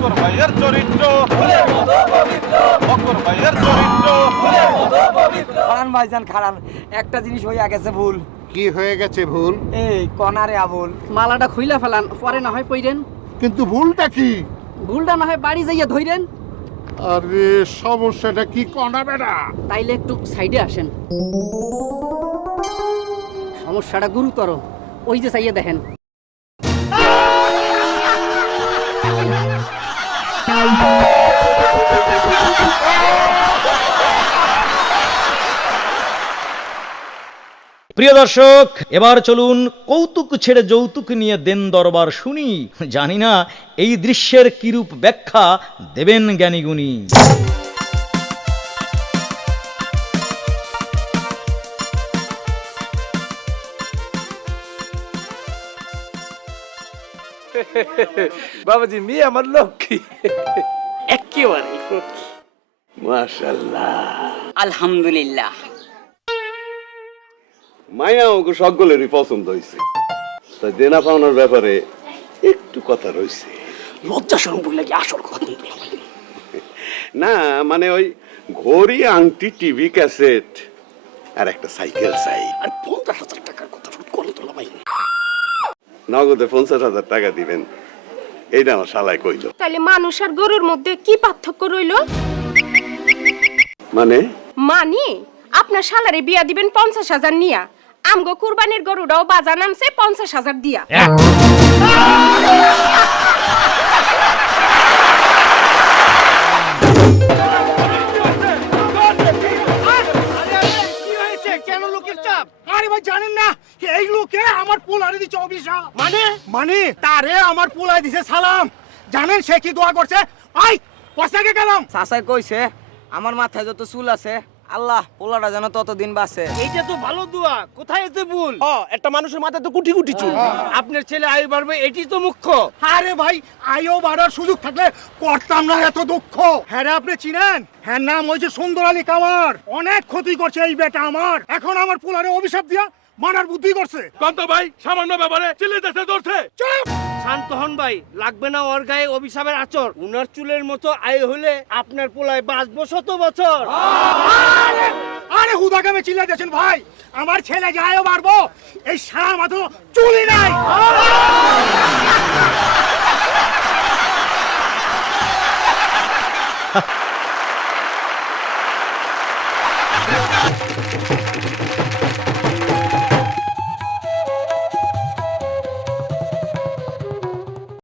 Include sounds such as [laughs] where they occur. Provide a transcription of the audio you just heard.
অকর ভাইয়ের চরিত্র। অকর ভাইয়ের চরিত্র। খারান ভাইজান খারান একটা জিনিস হইয়া গেছে ভুল। কি হয়ে গেছে ভুল? এই কনারে আবুল। মালাটা খুইলা ফেলান পরে না হয় পইরেন। কিন্তু ভুলটা কি? ভুলটা না হয় বাড়ি যাইয়া ধইরেন। আরে সমস্যাটা কি কনা বেড়া তাইলে একটু সাইডে আসেন। সমস্যাটা গুরুতর। ওই যে চাইয়ে দেখেন। প্রিয় দর্শক এবার চলুন কৌতুক ছেড়ে যৌতুক নিয়ে দেন দরবার শুনি। জানি না এই দৃশ্যের কিরূপ ব্যাখ্যা দেবেন জ্ঞানীগুণী। বাবাজি মেয়ে আমার লক্ষ্মী। একেবারে। মাশাল্লাহ। আলহামদুলিল্লাহ। মায়া ওকে সকলেরই পছন্দ হয়েছে তাই দেনা পাওনার ব্যাপারে একটু কথা রয়েছে লজ্জা সরম বললে কি আসল কথা না মানে ওই ঘড়ি আংটি টিভি ক্যাসেট আর একটা সাইকেল চাই। আর পঞ্চাশ হাজার টাকার কথা শুট করে তোলা ভাই নগদে পঞ্চাশ হাজার টাকা দিবেন। এইটা আমার শালায় কইল। তাহলে মানুষ আর গরুর মধ্যে কি পার্থক্য রইল? মানে? মানে? আপনার সালারে বিয়া দিবেন পঞ্চাশ হাজার নিয়া। আমগো কুরবানির গরুটাও বাজা নামছে পঞ্চাশ হাজার দিয়া। কি হয়েছে কেন লোকের চাপ আরে ভাই জানেন না এই লোকে আমার পোলারে দিচ্ছে মানে? মানে তারে আমার পোলায় দিছে সালাম। জানেন সে কি দোয়া করছে? আই পয়সাকে গেলাম। কইছে আমার মাথায় যত চুল আছে আল্লাহ পোলাটা যেন ততদিন বাঁচে। এইটা তো ভালো দোয়া। কোথায় এতে ভুল? একটা মানুষের মাথায় তো কুটি কুটি চুল। আপনার ছেলে আয়ু বাড়বে এটি তো মুখ্য। আরে ভাই আয়ু বাড়ার সুযোগ থাকলে করতাম না এত দুঃখ। হ্যাঁ রে আপনি চিনেন? হ্যাঁ নাম হয়েছে সুন্দর আলী কামার। অনেক ক্ষতি করছে এই বেটা আমার। এখন আমার পোলারে অভিশাপ দিয়া মানার বুদ্ধি করছে। কান্ত ভাই সামান্য ব্যাপারে চিল্লিতেছে ধরছে। চুপ! শান্ত হন ভাই লাগবে না ওর গায়ে অভিশাপের আচর। উনার চুলের মতো আয় হলে আপনার পোলায় বাঁচবো শত বছর। আরে আরে হুদা কামে চিল্লাইতেছেন ভাই। আমার ছেলে যায়ও মারবো। এই সারা মাথো চুলি নাই। [laughs]